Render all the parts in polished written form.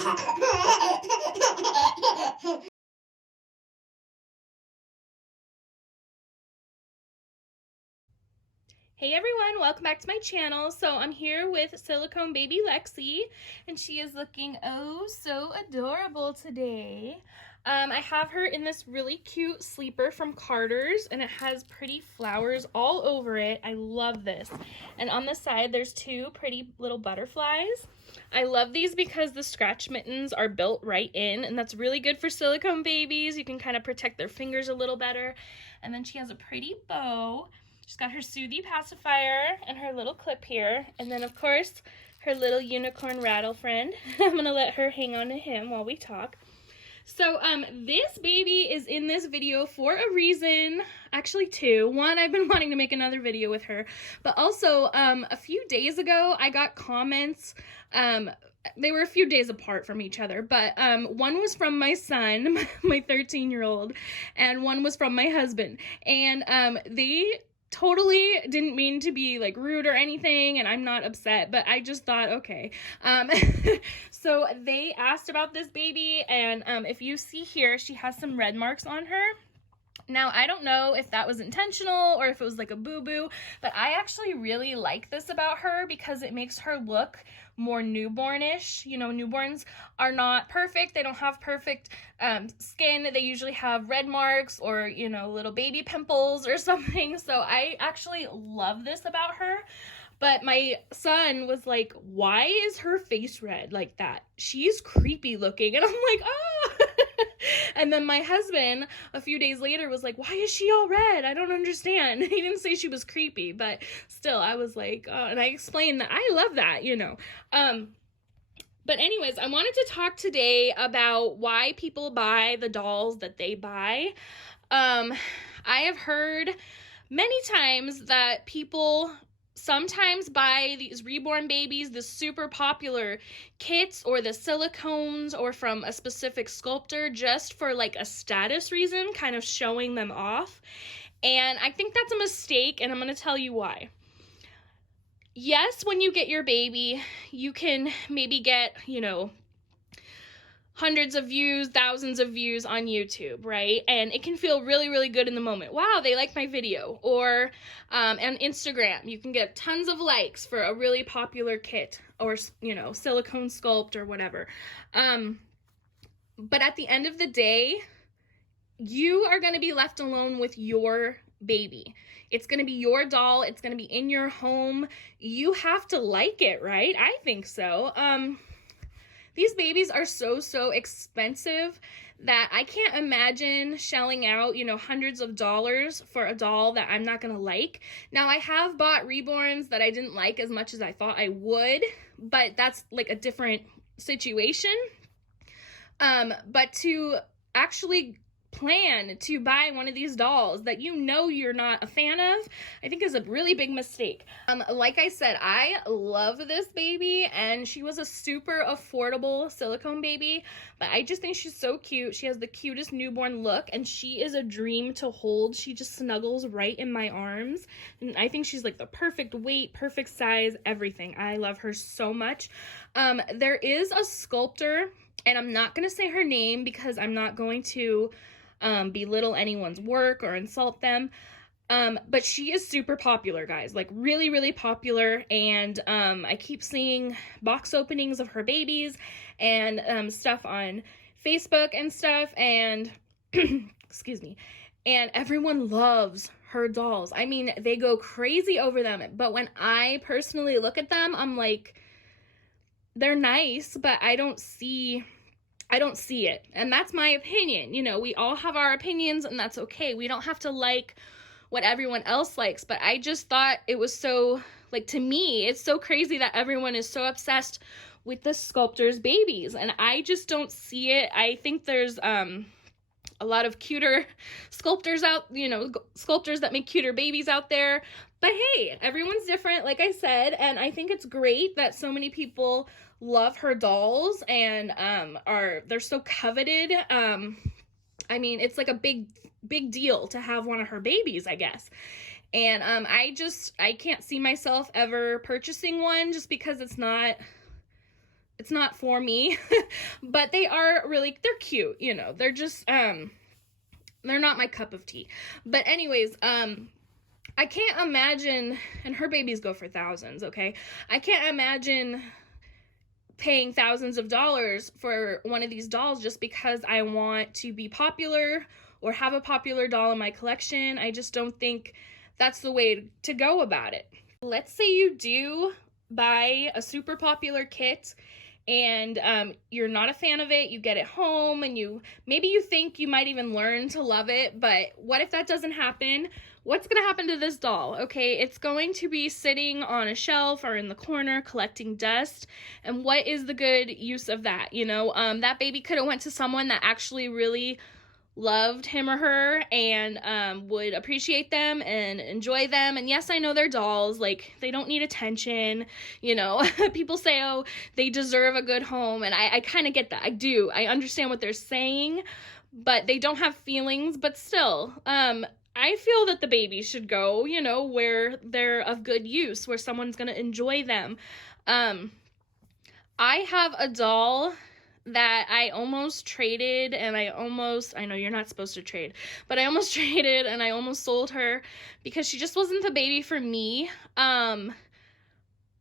Hey everyone, welcome back to my channel. So I'm here with silicone baby Lexi, and she is looking oh so adorable today. I have her in this really cute sleeper from Carter's, and it has pretty flowers all over it. I love this. And on the side there's two pretty little butterflies. I love these because the scratch mittens are built right in, and that's really good for silicone babies. You can kind of protect their fingers a little better. And then she has a pretty bow. She's got her Soothie pacifier and her little clip here. And then, of course, her little unicorn rattle friend. I'm going to let her hang on to him while we talk. So, this baby is in this video for a reason. Actually, two. One, I've been wanting to make another video with her. But also, a few days ago, I got comments. They were a few days apart from each other, but one was from my son, my 13-year-old, and one was from my husband. And they totally didn't mean to be like rude or anything, and I'm not upset, but I just thought, okay. So they asked about this baby, and if you see here, she has some red marks on her. Now, I don't know if that was intentional or if it was like a boo-boo, but I actually really like this about her because it makes her look more newbornish. You know, newborns are not perfect. They don't have perfect skin. They usually have red marks or, you know, little baby pimples or something. So I actually love this about her. But my son was like, why is her face red like that? She's creepy looking. And I'm like, oh. And then my husband, a few days later, was like, why is she all red? I don't understand. He didn't say she was creepy, but still, I was like, and I explained that I love that, you know. But anyways, I wanted to talk today about why people buy the dolls that they buy. I have heard many times that people sometimes buy these reborn babies, the super popular kits or the silicones or from a specific sculptor just for like a status reason, kind of showing them off. And I think that's a mistake, and I'm going to tell you why. Yes, when you get your baby, you can maybe get, you know, hundreds of views, thousands of views on YouTube, right? And it can feel really, really good in the moment. Wow, they like my video. Or on Instagram, you can get tons of likes for a really popular kit or, you know, silicone sculpt or whatever. But at the end of the day, you are going to be left alone with your baby. It's going to be your doll. It's going to be in your home. You have to like it, right? I think so. These babies are so expensive that I can't imagine shelling out, you know, hundreds of dollars for a doll that I'm not going to like. Now, I have bought Reborns that I didn't like as much as I thought I would, but that's like a different situation. But to actually plan to buy one of these dolls that you know you're not a fan of, I think is a really big mistake. Like I said, I love this baby, and she was a super affordable silicone baby, but I just think she's so cute. She has the cutest newborn look, and she is a dream to hold. She just snuggles right in my arms, and I think she's like the perfect weight, perfect size, everything. I love her so much. There is a sculptor, and I'm not going to say her name because I'm not going to belittle anyone's work or insult them. But she is super popular, guys, like really popular. And I keep seeing box openings of her babies and stuff on Facebook and stuff. And excuse me. And everyone loves her dolls. I mean, they go crazy over them. But when I personally look at them, I'm like, they're nice, but I don't see it. And that's my opinion. You know, we all have our opinions, and that's okay. We don't have to like what everyone else likes, but I just thought it was so, like, to me, it's so crazy that everyone is so obsessed with the sculptor's babies, and I just don't see it. I think there's a lot of cuter sculptors out, you know, sculptors that make cuter babies out there. But hey, everyone's different, like I said, and I think it's great that so many people love her dolls and they're so coveted. I mean, it's like a big deal to have one of her babies, I guess. And I can't see myself ever purchasing one just because it's not it's not for me, but they are really, they're cute, you know, they're just, they're not my cup of tea. But anyways, I can't imagine, and her babies go for thousands, okay? I can't imagine paying thousands of dollars for one of these dolls just because I want to be popular or have a popular doll in my collection. I just don't think that's the way to go about it. Let's say you do buy a super popular kit and you're not a fan of it, you get it home, and maybe you think you might even learn to love it, but what if that doesn't happen? What's gonna happen to this doll? Okay, it's going to be sitting on a shelf or in the corner collecting dust, and what is the good use of that? You know, that baby could have went to someone that actually really loved him or her and would appreciate them and enjoy them. And yes, I know they're dolls, like they don't need attention, you know. People say, oh, they deserve a good home, and I kind of get that. I understand what they're saying, but they don't have feelings. But still, I feel that the baby should go, you know, where they're of good use, where someone's gonna enjoy them. I have a doll that I almost traded, and I know you're not supposed to trade, but I almost traded and I almost sold her because she just wasn't the baby for me.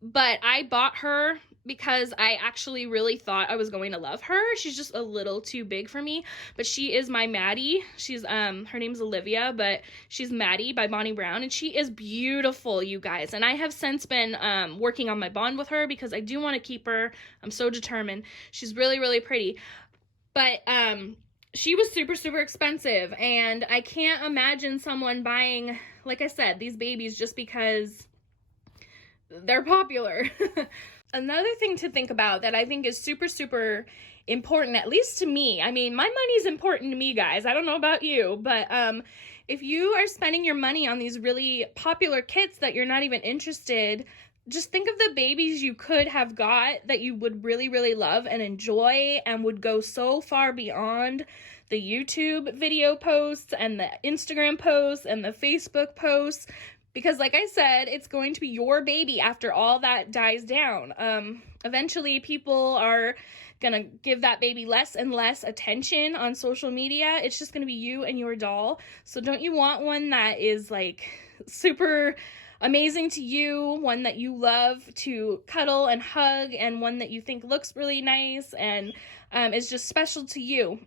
But I bought her because I actually really thought I was going to love her. She's just a little too big for me, but she is my Maddie. She's her name's Olivia, but she's Maddie by Bonnie Brown, and she is beautiful, you guys. And I have since been working on my bond with her because I do want to keep her. I'm so determined. She's really, really pretty, but she was super, super expensive, and I can't imagine someone buying, like I said, these babies just because they're popular. Another thing to think about that I think is super, super important, at least to me. I mean, my money's important to me, guys. I don't know about you, but if you are spending your money on these really popular kits that you're not even interested, just think of the babies you could have got that you would really, really love and enjoy and would go so far beyond the YouTube video posts and the Instagram posts and the Facebook posts. Because like I said, it's going to be your baby after all that dies down. Eventually, people are going to give that baby less and less attention on social media. It's just going to be you and your doll. So don't you want one that is like super amazing to you, one that you love to cuddle and hug, and one that you think looks really nice and is just special to you?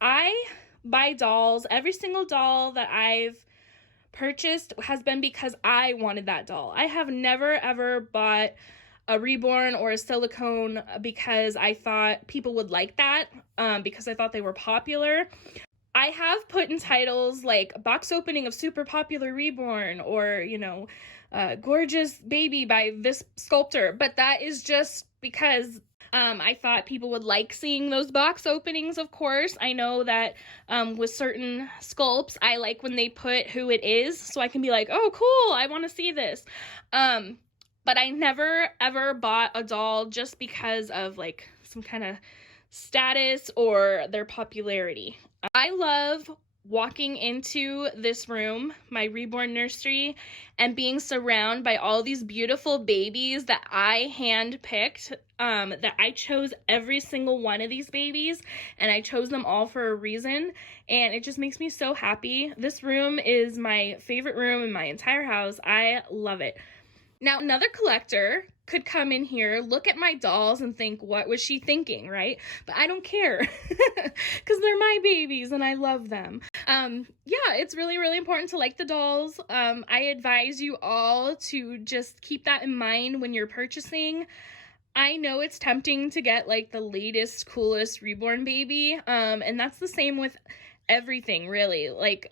I buy dolls. Every single doll that I've purchased has been because I wanted that doll. I have never ever bought a Reborn or a silicone because I thought people would like that, because I thought they were popular. I have put in titles like box opening of super popular Reborn, or, you know, gorgeous baby by this sculptor, but that is just because I thought people would like seeing those box openings, of course. I know that with certain sculpts, I like when they put who it is, so I can be like, oh, cool, I want to see this. But I never, ever bought a doll just because of, like, some kind of status or their popularity. I love walking into this room, my Reborn nursery, and being surrounded by all these beautiful babies that I hand-picked, that I chose every single one of these babies, and I chose them all for a reason, and it just makes me so happy. This room is my favorite room in my entire house. I love it. Now, another collector could come in here, look at my dolls, and think, what was she thinking, right? But I don't care, because they're my babies, and I love them. Yeah, it's really, really important to like the dolls. I advise you all to just keep that in mind when you're purchasing. I know it's tempting to get, like, the latest, coolest Reborn baby, and that's the same with everything, really. Like,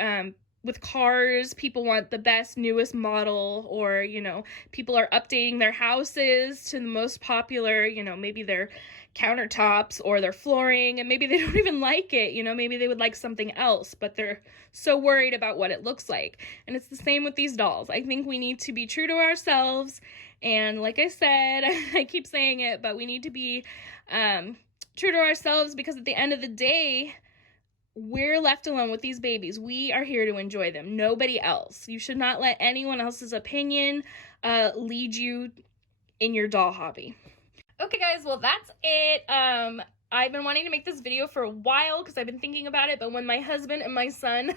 with cars, people want the best, newest model, or, you know, people are updating their houses to the most popular, you know, maybe their countertops or their flooring, and maybe they don't even like it, you know, maybe they would like something else, but they're so worried about what it looks like. And it's the same with these dolls. I think we need to be true to ourselves, and like I said, I keep saying it, but we need to be true to ourselves, because at the end of the day, we're left alone with these babies. We are here to enjoy them, nobody else. You should not let anyone else's opinion lead you in your doll hobby. Okay, guys, well, that's it. I've been wanting to make this video for a while because I've been thinking about it, but when my husband and my son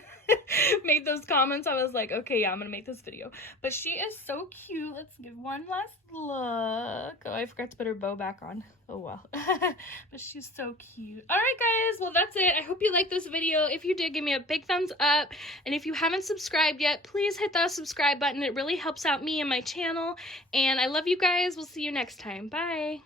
made those comments, I was like, okay, yeah, I'm gonna make this video. But she is so cute. Let's give one last look. Oh, I forgot to put her bow back on. Oh, well. But she's so cute. All right, guys, well, that's it. I hope you liked this video. If you did, give me a big thumbs up. And if you haven't subscribed yet, please hit that subscribe button. It really helps out me and my channel. And I love you guys. We'll see you next time. Bye.